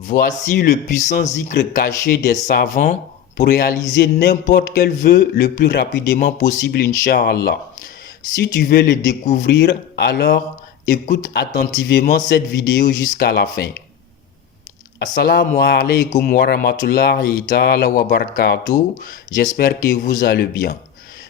Voici le puissant zikr caché des savants pour réaliser n'importe quel vœu le plus rapidement possible, Inch'Allah. Si tu veux le découvrir, alors écoute attentivement cette vidéo jusqu'à la fin. Assalamu alaikum wa rahmatullahi ta'ala wa barakatuh. J'espère que vous allez bien.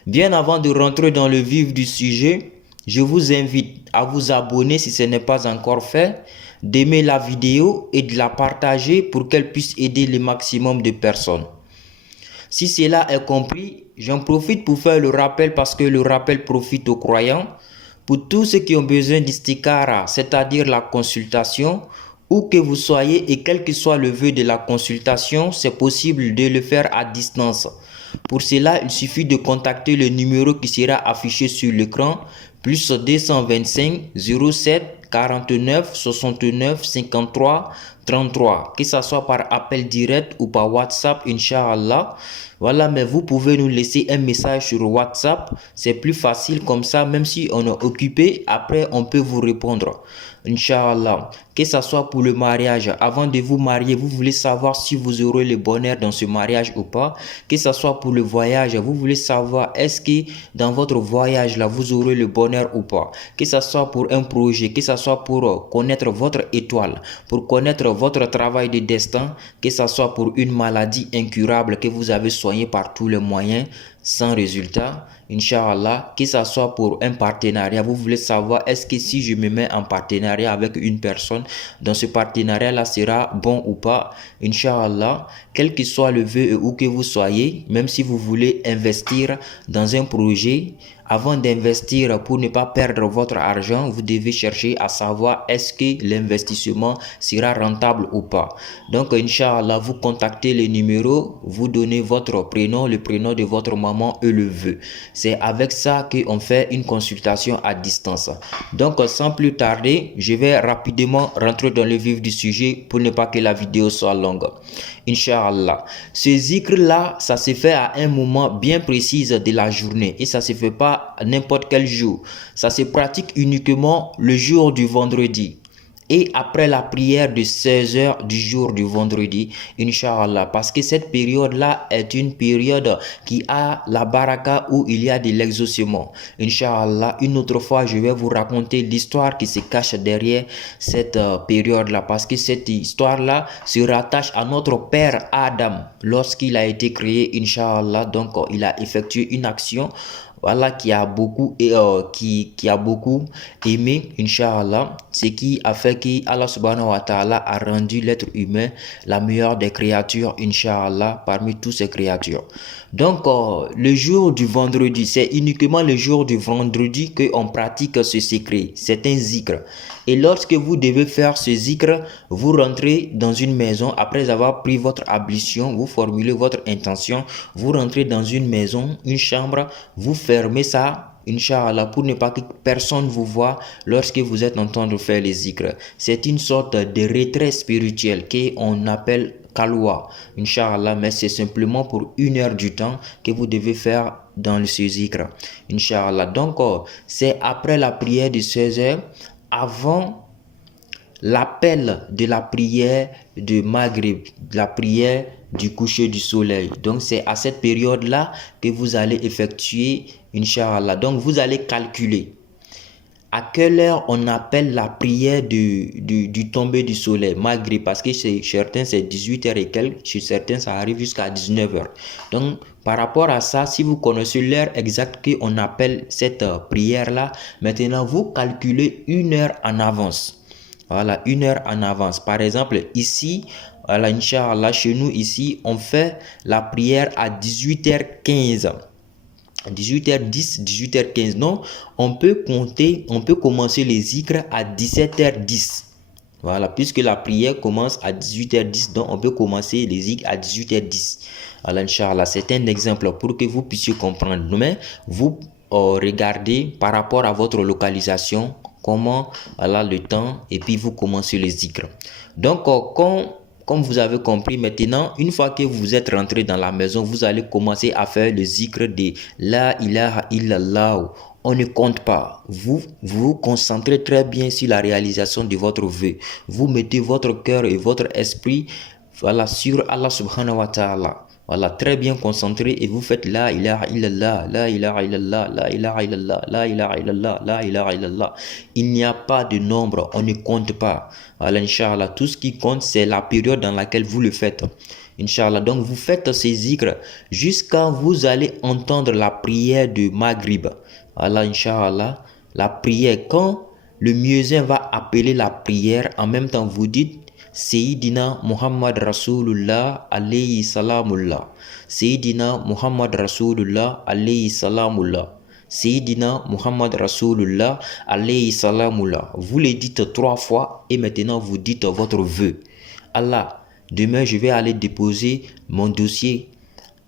Bien avant de rentrer dans le vif du sujet, je vous invite à vous abonner si ce n'est pas encore fait, d'aimer la vidéo et de la partager pour qu'elle puisse aider le maximum de personnes. Si cela est compris, j'en profite pour faire le rappel parce que le rappel profite aux croyants. Pour tous ceux qui ont besoin d'istikara, c'est-à-dire la consultation, où que vous soyez et quel que soit le vœu de la consultation, c'est possible de le faire à distance. Pour cela, il suffit de contacter le numéro qui sera affiché sur l'écran, plus 225 07 49 69 53 33, que ce soit par appel direct ou par WhatsApp, Inch'Allah. Voilà, mais vous pouvez nous laisser un message sur WhatsApp, c'est plus facile comme ça, même si on est occupé, après on peut vous répondre. Inch'Allah, que ce soit pour le mariage, avant de vous marier, vous voulez savoir si vous aurez le bonheur dans ce mariage ou pas. Que ce soit pour le voyage, vous voulez savoir est-ce que dans votre voyage là, vous aurez le bonheur ou pas. Que ce soit pour un projet, que ce soit pour connaître votre étoile, pour connaître votre travail de destin, que ce soit pour une maladie incurable que vous avez soignée par tous les moyens, sans résultat, Inch'Allah, que ce soit pour un partenariat, vous voulez savoir est-ce que si je me mets en partenariat avec une personne, dans ce partenariat là sera bon ou pas, Inch'Allah, quel que soit le vœu où que vous soyez, même si vous voulez investir dans un projet, avant d'investir pour ne pas perdre votre argent, vous devez chercher à savoir est-ce que l'investissement sera rentable ou pas. Donc, Inch'Allah, vous contactez le numéro, vous donnez votre prénom, le prénom de votre maman et le vœu. C'est avec ça qu'on fait une consultation à distance. Donc, sans plus tarder, je vais rapidement rentrer dans le vif du sujet pour ne pas que la vidéo soit longue. Inch'Allah. Ce zikr-là, ça se fait à un moment bien précis de la journée et ça se fait pas n'importe quel jour. Ça se pratique uniquement le jour du vendredi. Et après la prière de 16 heures du jour du vendredi, Inch'Allah, parce que cette période-là est une période qui a la baraka où il y a de l'exaucement. Inch'Allah, une autre fois, je vais vous raconter l'histoire qui se cache derrière cette période-là, parce que cette histoire-là se rattache à notre père Adam lorsqu'il a été créé, Inch'Allah. Donc, il a effectué une action voilà qui a beaucoup qui a beaucoup aimé Inch'Allah, ce qui a fait que Allah subhanahu wa ta'ala a rendu l'être humain la meilleure des créatures Inch'Allah parmi toutes ces créatures. Donc le jour du vendredi, c'est uniquement le jour du vendredi que on pratique ce secret, c'est un zikr. Et lorsque vous devez faire ce zikr, vous rentrez dans une maison après avoir pris votre ablution, vous formulez votre intention, vous rentrez dans une maison, une chambre, vous fermez ça, Inch'Allah, pour ne pas que personne vous voit lorsque vous êtes en train de faire les zikr. C'est une sorte de retrait spirituel qu'on appelle Kalwa, Inch'Allah, mais c'est simplement pour 1 heure du temps que vous devez faire dans ce zikr, Inch'Allah. Donc, c'est après la prière de 16 heures, avant l'appel de la prière de Maghrib, la prière du coucher du soleil. Donc c'est à cette période-là que vous allez effectuer, Inch'Allah. Donc vous allez calculer à quelle heure on appelle la prière du tomber du soleil, Maghrib, parce que chez certains c'est 18h et quelques, chez certains ça arrive jusqu'à 19h. Donc par rapport à ça, si vous connaissez l'heure exacte qu'on appelle cette prière-là, maintenant vous calculez 1 heure en avance. Voilà, 1 heure en avance. Par exemple, ici, voilà, Inch'Allah, chez nous ici, on fait la prière à 18h15. 18h10, 18h15. Non, on peut compter, on peut commencer les zikrs à 17h10. Voilà, puisque la prière commence à 18h10, donc on peut commencer les zikrs à 18h10. Alors, Inch'Allah, c'est un exemple pour que vous puissiez comprendre. Mais vous regardez par rapport à votre localisation, comment voilà le temps, et puis vous commencez les zikrs. Donc, quand comme vous avez compris maintenant, une fois que vous êtes rentré dans la maison, vous allez commencer à faire le zikr de La ilaha illallah. On ne compte pas. Vous vous concentrez très bien sur la réalisation de votre vœu. Vous mettez votre cœur et votre esprit sur Allah subhanahu wa ta'ala. Voilà, très bien concentré et vous faites La ilaha illallah, La ilaha illallah, La ilaha illallah, La ilaha illallah, La ilaha illallah. Il n'y a pas de nombre, on ne compte pas. Voilà, Inch'Allah, tout ce qui compte, c'est la période dans laquelle vous le faites. Inch'Allah, donc vous faites ces zikrs jusqu'à vous allez entendre la prière de Maghrib. Voilà, Inch'Allah, la prière, quand le muezzin va appeler la prière, en même temps vous dites Sayyidina Muhammad Rasulullah alayhi salamullah. Sayyidina Muhammad Rasulullah alayhi salamullah. Sayyidina Muhammad Rasulullah alayhi salamullah. Vous le dites 3 fois et maintenant vous dites votre vœu. Allah, demain je vais aller déposer mon dossier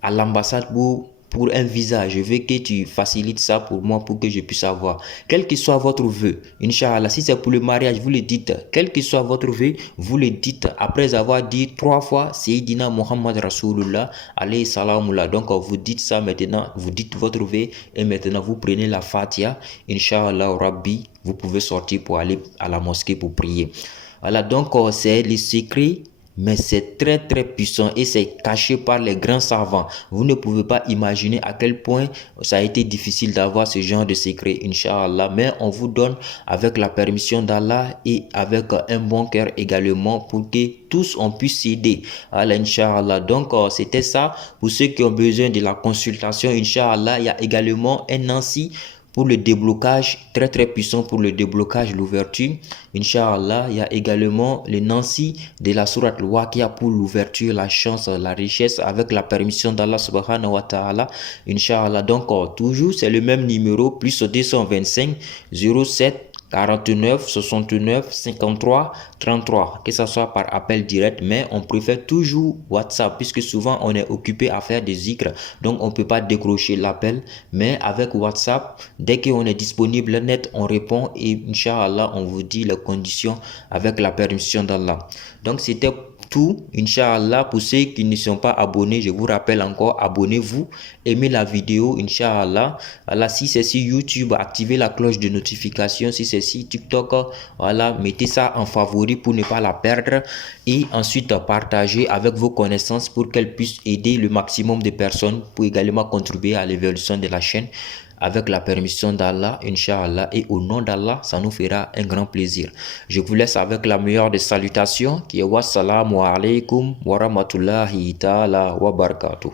à l'ambassade pour un visa. Je veux que tu facilites ça pour moi pour que je puisse avoir. Quel que soit votre vœu, Inch'Allah, si c'est pour le mariage, vous le dites. Quel que soit votre vœu, vous le dites après avoir dit 3 fois Sayyidina Muhammad Rasulullah alayhi salamullah. Donc vous dites ça maintenant, vous dites votre vœu et maintenant vous prenez la Fatiha. Inch'Allah Rabbi, vous pouvez sortir pour aller à la mosquée pour prier. Voilà, donc c'est le secret. Mais c'est très puissant et c'est caché par les grands savants. Vous ne pouvez pas imaginer à quel point ça a été difficile d'avoir ce genre de secret, Inch'Allah. Mais on vous donne avec la permission d'Allah et avec un bon cœur également pour que tous on puisse s'aider. Inch'Allah. Donc c'était ça. Pour ceux qui ont besoin de la consultation, Inch'Allah, il y a également un Nancy pour le déblocage, très puissant pour le déblocage, l'ouverture. Inch'Allah, il y a également le Nancy de la sourate Al-Waqi'a pour l'ouverture, la chance, la richesse avec la permission d'Allah subhanahu wa ta'ala. Inch'Allah, donc toujours c'est le même numéro, plus 225 07 49 69 53 33, que ce soit par appel direct, mais on préfère toujours WhatsApp puisque souvent on est occupé à faire des zikrs, donc on ne peut pas décrocher l'appel. Mais avec WhatsApp, dès qu'on est disponible net, on répond et Inch'Allah on vous dit les conditions avec la permission d'Allah. Donc c'était tout, Inch'Allah. Pour ceux qui ne sont pas abonnés, je vous rappelle encore, abonnez-vous, aimez la vidéo, Inch'Allah. Voilà, si c'est sur YouTube, activez la cloche de notification. Si c'est sur TikTok, voilà, mettez ça en favori pour ne pas la perdre. Et ensuite, partagez avec vos connaissances pour qu'elles puissent aider le maximum de personnes, pour également contribuer à l'évolution de la chaîne. Avec la permission d'Allah, Inch'Allah, et au nom d'Allah, ça nous fera un grand plaisir. Je vous laisse avec la meilleure des salutations, qui est wassalamu alaikum wa rahmatullahi ta'ala wa barakatuh.